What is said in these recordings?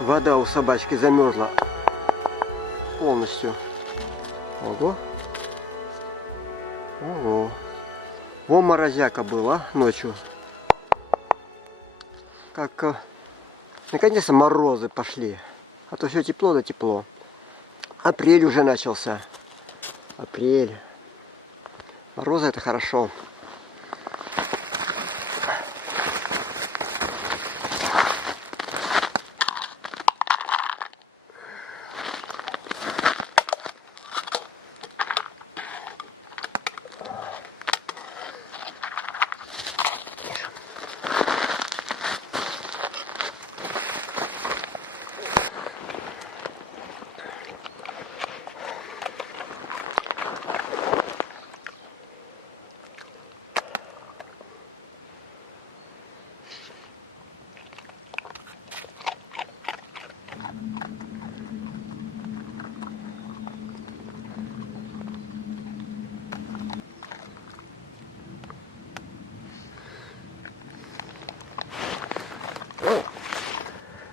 Вода у собачки замерзла полностью. Ого. Ого. Во морозяка была ночью. Как наконец-то морозы пошли. А то все тепло да тепло. Апрель уже начался. Апрель. Морозы это хорошо.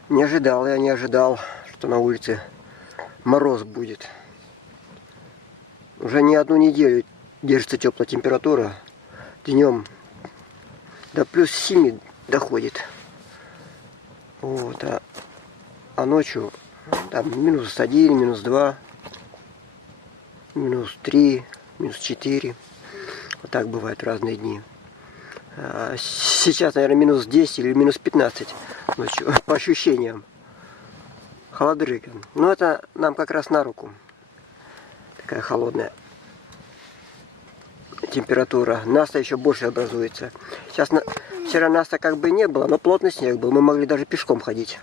Не ожидал, я не ожидал, что на улице мороз будет. Уже не одну неделю держится теплая температура. Днем до плюс 7 доходит. Вот, а ночью там -1, -2, -3, -4. Вот так бывают разные дни. Сейчас, наверное, -10 или -15 ночью, по ощущениям. Холодрыга. Но это нам как раз на руку. Такая холодная температура. Наста еще больше образуется. Вчера Наста как бы не было, но плотный снег был. Мы могли даже пешком ходить.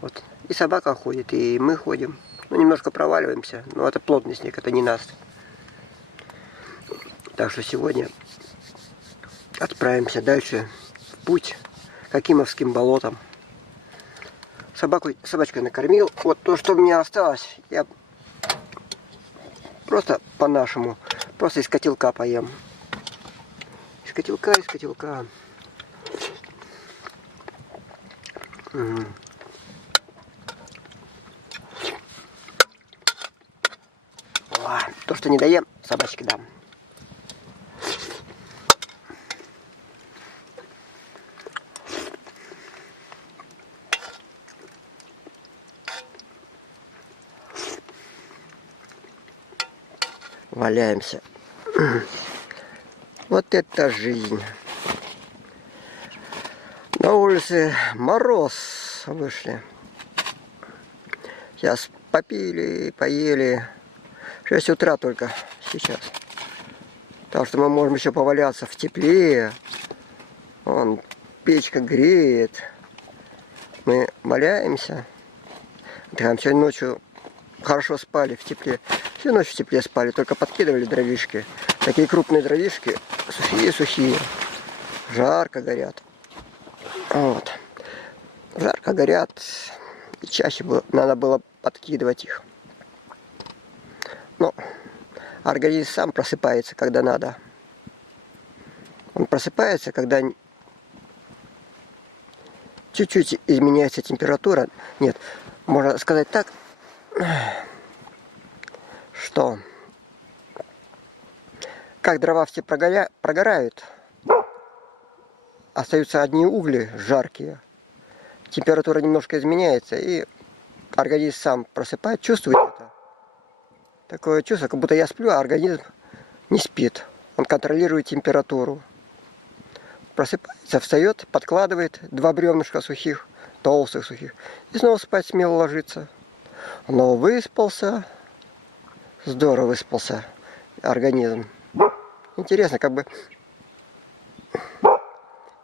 Вот. И собака ходит, и мы ходим. Ну, немножко проваливаемся, но это плотный снег, это не Наста. Так что сегодня отправимся дальше в путь к Акимовским болотам. Собачку накормил. Вот то, что у меня осталось, я просто по-нашему, просто из котелка поем. Из котелка. Угу. То, что не доем, собачке дам. Валяемся. Вот это жизнь. На улице мороз вышли. Сейчас попили, поели. 6 утра только сейчас. Так что мы можем еще поваляться в тепле. Вон, печка греет. Мы валяемся. Там сегодня ночью хорошо спали в тепле. Всю ночь в тепле спали, только подкидывали дровишки. Такие крупные дровишки, сухие-сухие. Жарко горят. Вот. Жарко горят. И чаще надо было подкидывать их. Но организм сам просыпается, когда надо. Он просыпается, когда чуть-чуть изменяется температура. Нет, можно сказать так, что как дрова все прогорают, остаются одни угли жаркие, температура немножко изменяется, и организм сам просыпает, чувствует это. Такое чувство, как будто я сплю, а организм не спит. Он контролирует температуру. Просыпается, встает, подкладывает 2 бревнышка сухих, толстых сухих, и снова спать смело ложится. Но выспался, здорово выспался организм. Интересно, как бы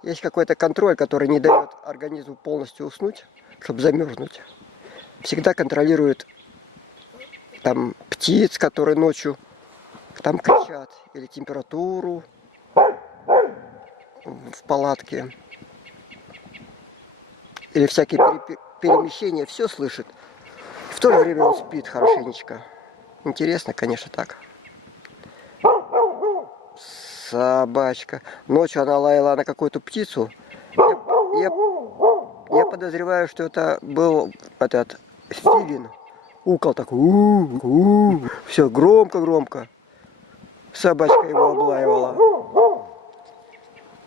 есть какой-то контроль, который не дает организму полностью уснуть, чтобы замерзнуть. Всегда контролирует там птиц, которые ночью там кричат, или температуру в палатке, или всякие перемещения, все слышит. В то же время он спит хорошенечко. Интересно, конечно, так. Собачка. Ночью она лаяла на какую-то птицу. Я подозреваю, что это был этот филин. Укол такой. Все, громко-громко. Собачка его облаивала.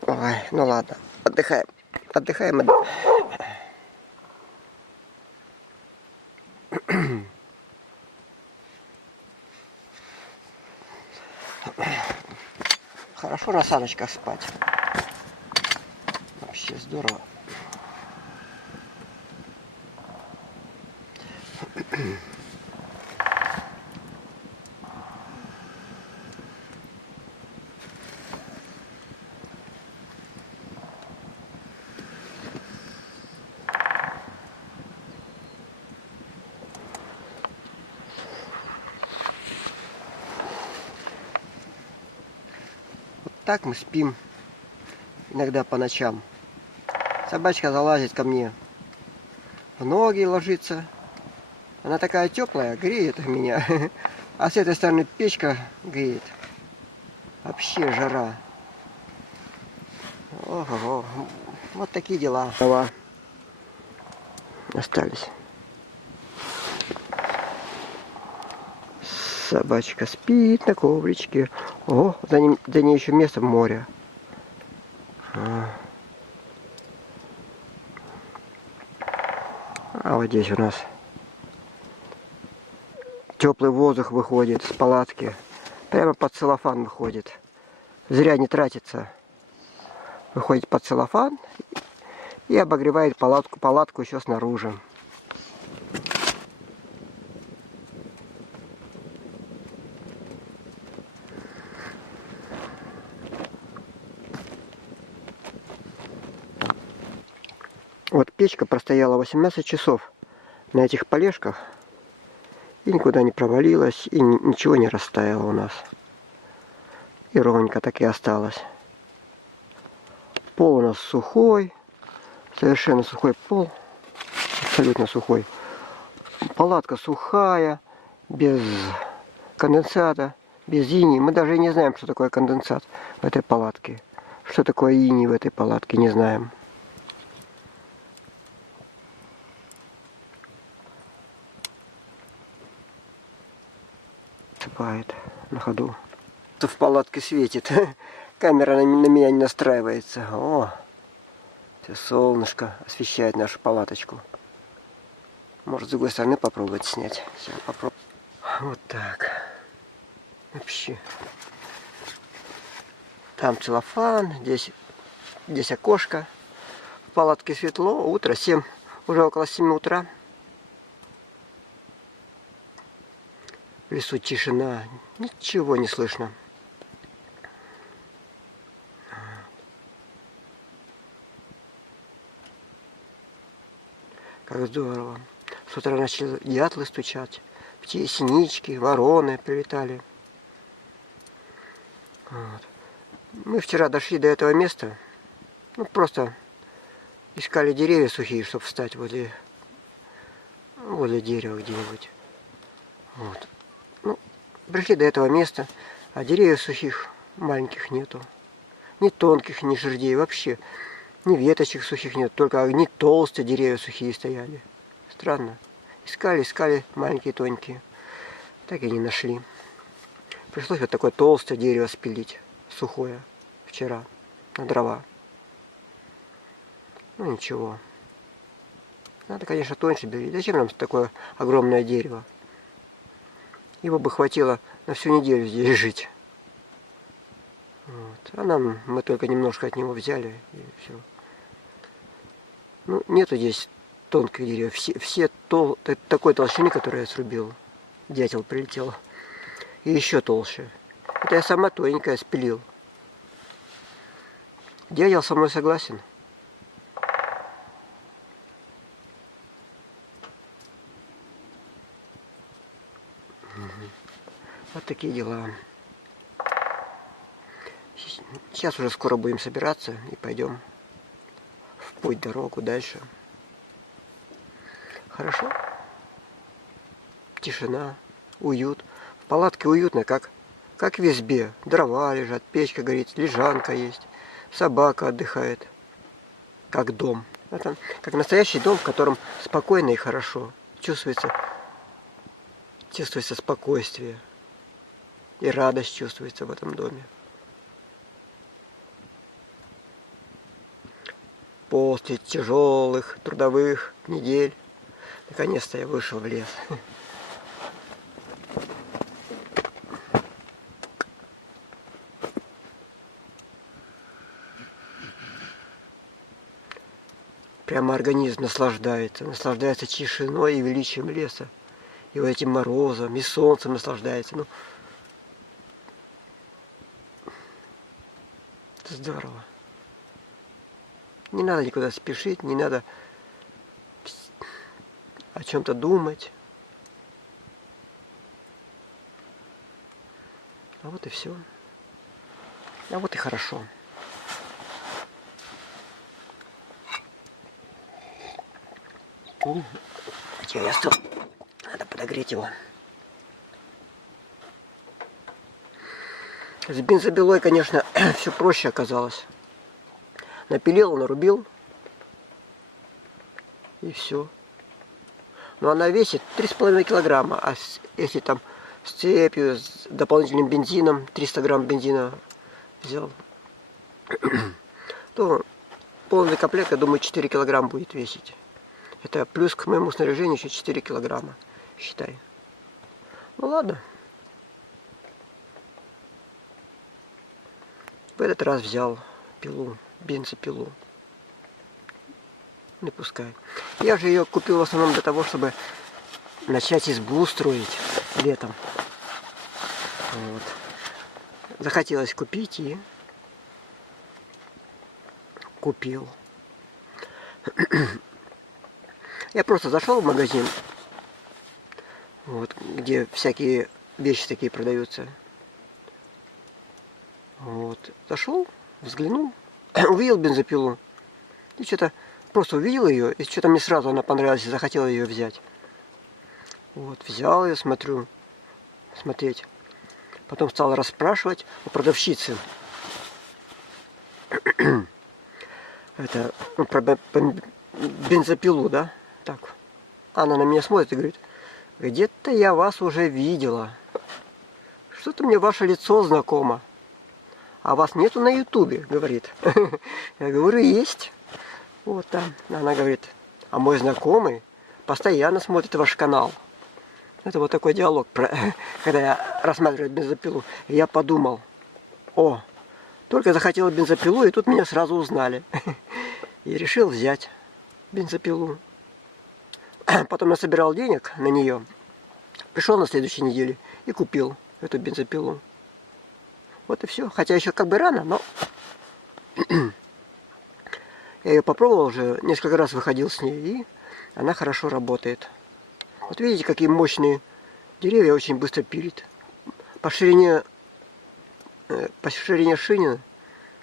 Ой, ну ладно. Отдыхаем. Отдыхаем. Хорошо на саночках спать. Вообще здорово. Вот так мы спим иногда по ночам. Собачка залазит ко мне в ноги, ложится. Она такая теплая, греет меня. А с этой стороны печка греет. Вообще жара. Ого, вот такие дела. Остались. Собачка спит на ковричке. О, за ней еще место в море. А вот здесь у нас теплый воздух выходит с палатки. Прямо под целлофан выходит. Зря не тратится. Выходит под целлофан и обогревает палатку еще снаружи. Вот печка простояла 18 часов на этих полежках. И никуда не провалилась, и ничего не растаяло у нас. И ровненько так и осталось. Пол у нас сухой. Совершенно сухой пол. Абсолютно сухой. Палатка сухая. Без конденсата. Без иней. Мы даже не знаем, что такое конденсат в этой палатке. Что такое иней в этой палатке, не знаем. Сыпает на ходу. В палатке светит. Камера на меня не настраивается. О, солнышко освещает нашу палаточку. Может, с другой стороны попробовать снять. Сейчас попробуем. Вот так. Вообще. Там целлофан, здесь окошко. В палатке светло, утро 7, уже около 7 утра. В лесу тишина, ничего не слышно. Как здорово. С утра начали дятлы стучать, птицы, синички, вороны прилетали. Вот. Мы вчера дошли до этого места, ну просто искали деревья сухие, чтобы встать возле дерева где-нибудь. Вот. Ну, пришли до этого места, а деревьев сухих маленьких нету. Ни тонких, ни жердей вообще. Ни веточек сухих нет, только одни толстые деревья сухие стояли. Странно. Искали маленькие, тонкие. Так и не нашли. Пришлось вот такое толстое дерево спилить, сухое, вчера, на дрова. Ну ничего. Надо, конечно, тоньше бери. Зачем нам такое огромное дерево? Его бы хватило на всю неделю здесь жить. Вот. А мы только немножко от него взяли, и все. Ну, нету здесь тонких деревьев. Все такой толщины, которую я срубил. Дятел прилетел. И еще толще. Это я сама тоненькая спилил. Дятел со мной согласен. Вот такие дела. Сейчас уже скоро будем собираться и пойдем в путь, дорогу дальше. Хорошо. Тишина, уют. В палатке уютно, как в избе. Дрова лежат, печка горит, лежанка есть. Собака отдыхает. Как дом. Это как настоящий дом, в котором спокойно и хорошо. Чувствуется спокойствие. И радость чувствуется в этом доме. После тяжелых трудовых недель наконец-то я вышел в лес. Прямо организм наслаждается тишиной и величием леса. И вот этим морозом, и солнцем наслаждается. Ну, это здорово. Не надо никуда спешить, не надо о чем-то думать. А вот и все. А вот и хорошо. Где я стал? Надо подогреть его. С бензопилой, конечно, все проще оказалось. Напилил, нарубил. И все. Но она весит 3,5 килограмма. А если там с цепью, с дополнительным бензином, 300 грамм бензина взял, то полный комплект, я думаю, 4 килограмма будет весить. Это плюс к моему снаряжению еще 4 килограмма, считай. Ну ладно. В этот раз взял пилу, бензопилу. Не пускай. Я же ее купил в основном для того, чтобы начать избу строить летом. Вот. Захотелось купить и купил. Я просто зашел в магазин, вот, где всякие вещи такие продаются. Вот. Зашел, взглянул, увидел бензопилу. И что-то просто увидел ее, и что-то мне сразу она понравилась, и захотел ее взять. Вот, взял ее, смотреть. Потом стал расспрашивать у продавщицы. Это, ну, про бензопилу, да? Так. Она на меня смотрит и говорит: где-то я вас уже видела. Что-то мне ваше лицо знакомо. А вас нету на ютубе, говорит. Я говорю, есть. Вот там. Она говорит, а мой знакомый постоянно смотрит ваш канал. Это вот такой диалог, когда я рассматриваю бензопилу. И я подумал, о, только захотел бензопилу, и тут меня сразу узнали. И решил взять бензопилу. Потом я собирал денег на нее. Пришел на следующей неделе и купил эту бензопилу. Вот и все. Хотя еще как бы рано, но я ее попробовал уже, несколько раз выходил с ней, и она хорошо работает. Вот видите, какие мощные деревья, очень быстро пилит. По ширине шины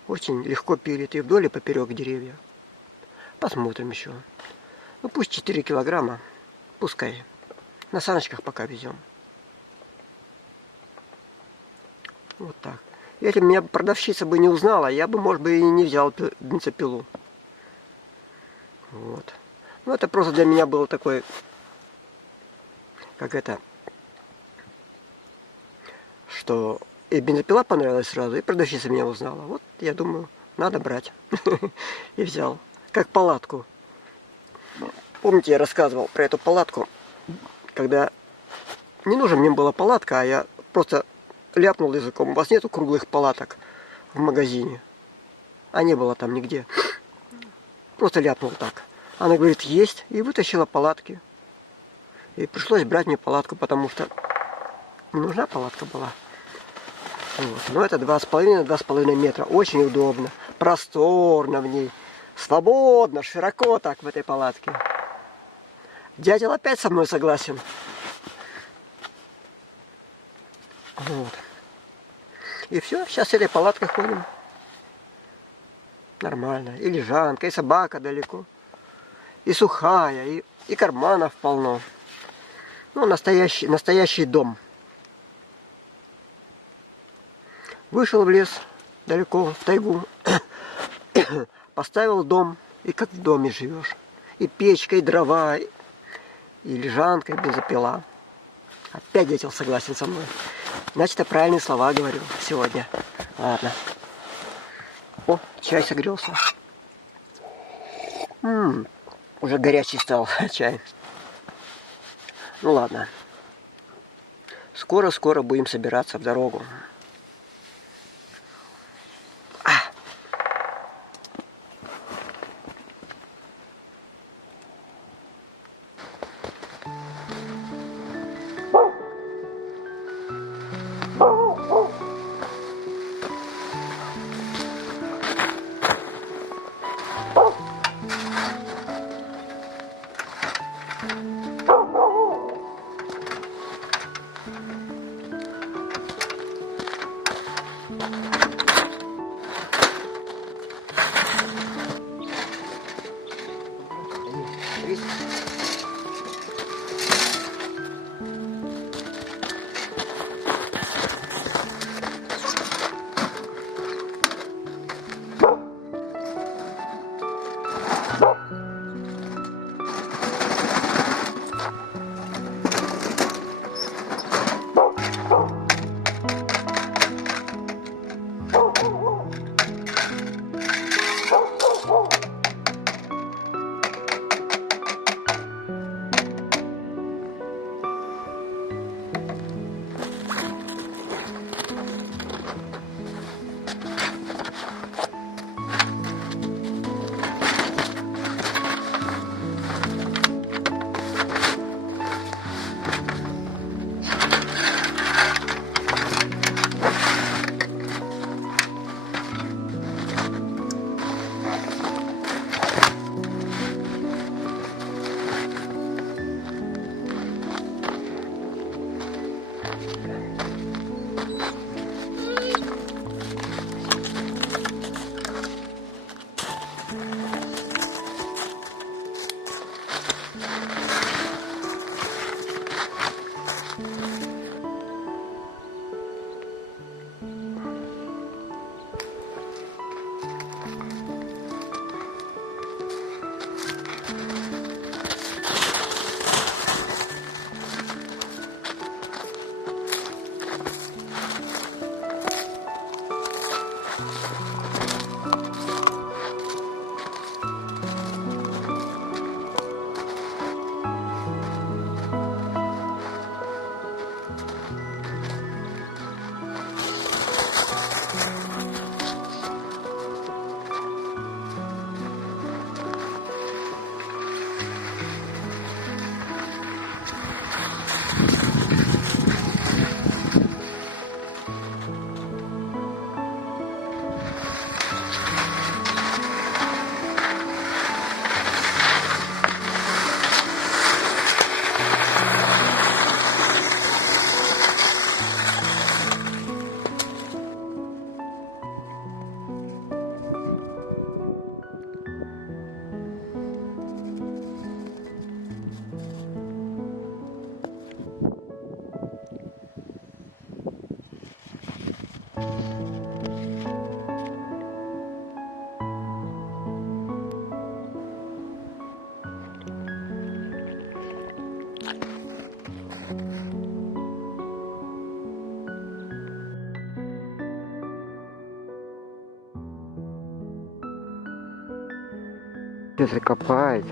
очень легко пилит и вдоль и поперек деревья. Посмотрим еще. Ну пусть 4 килограмма, пускай. На саночках пока везем. Вот так. Если меня продавщица бы не узнала, я бы, может быть, и не взял бензопилу. Вот. Ну, это просто для меня было такой, как это, что и бензопила понравилась сразу, и продавщица меня узнала. Вот, я думаю, надо брать. И взял. Как палатку. Помните, я рассказывал про эту палатку, когда не нужна мне была палатка, а я просто ляпнул языком: у вас нету круглых палаток в магазине? А не было там нигде. Просто ляпнул так. Она говорит, есть, и вытащила палатки. И пришлось брать мне палатку, потому что не нужна палатка была. Вот. Но это 2,5 метра. Очень удобно, просторно в ней, свободно, широко так в этой палатке. Дятел опять со мной согласен. Вот. И все, сейчас с этой палаткой ходим. Нормально. И лежанка, и собака далеко. И сухая, и карманов полно. Ну, настоящий дом. Вышел в лес, далеко, в тайгу. Поставил дом И как в доме живешь. И печка, и дрова, и лежанка, и бензопила. Опять дятел согласен со мной. Значит, я правильные слова говорю сегодня. Ладно. О, чай согрелся. Уже горячий стал чай. Ну ладно. Скоро-скоро будем собираться в дорогу. Закопает.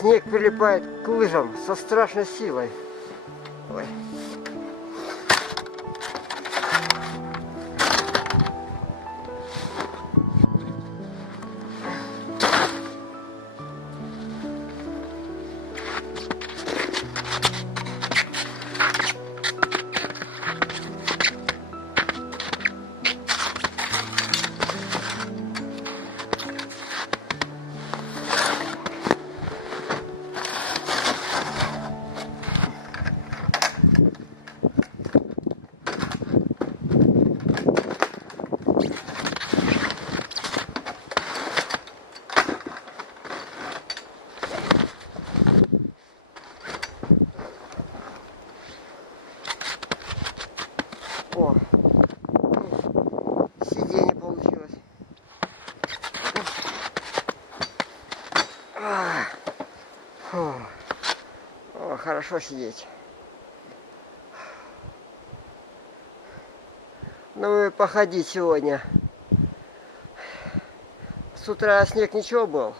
снег прилипает к лыжам со страшной силой. Ой. О, сиденье получилось. О, хорошо сидеть. Ну и походить сегодня. С утра снег ничего был,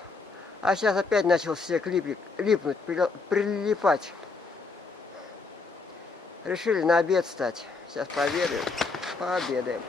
а сейчас опять начал снег липнуть, прилипать. Решили на обед встать. Сейчас пообедаем.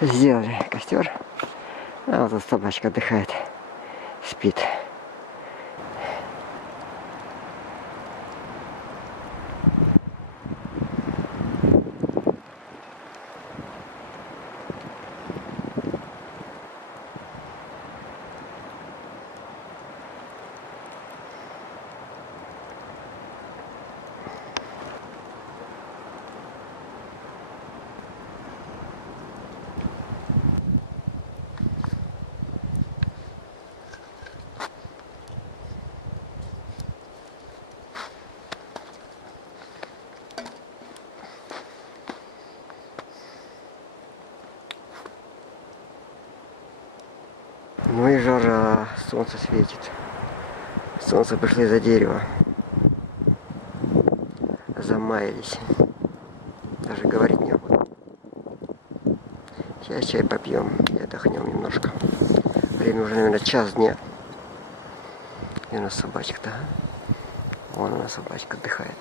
Сделали костер. А вот тут собачка отдыхает, спит. Ну и жара, солнце светит. Солнце пришли за дерево. Замаялись. Даже говорить не буду. Сейчас чай попьем и отдохнем немножко. Время уже, наверное, час дня. И у нас собачка-то. Вон у нас собачка отдыхает.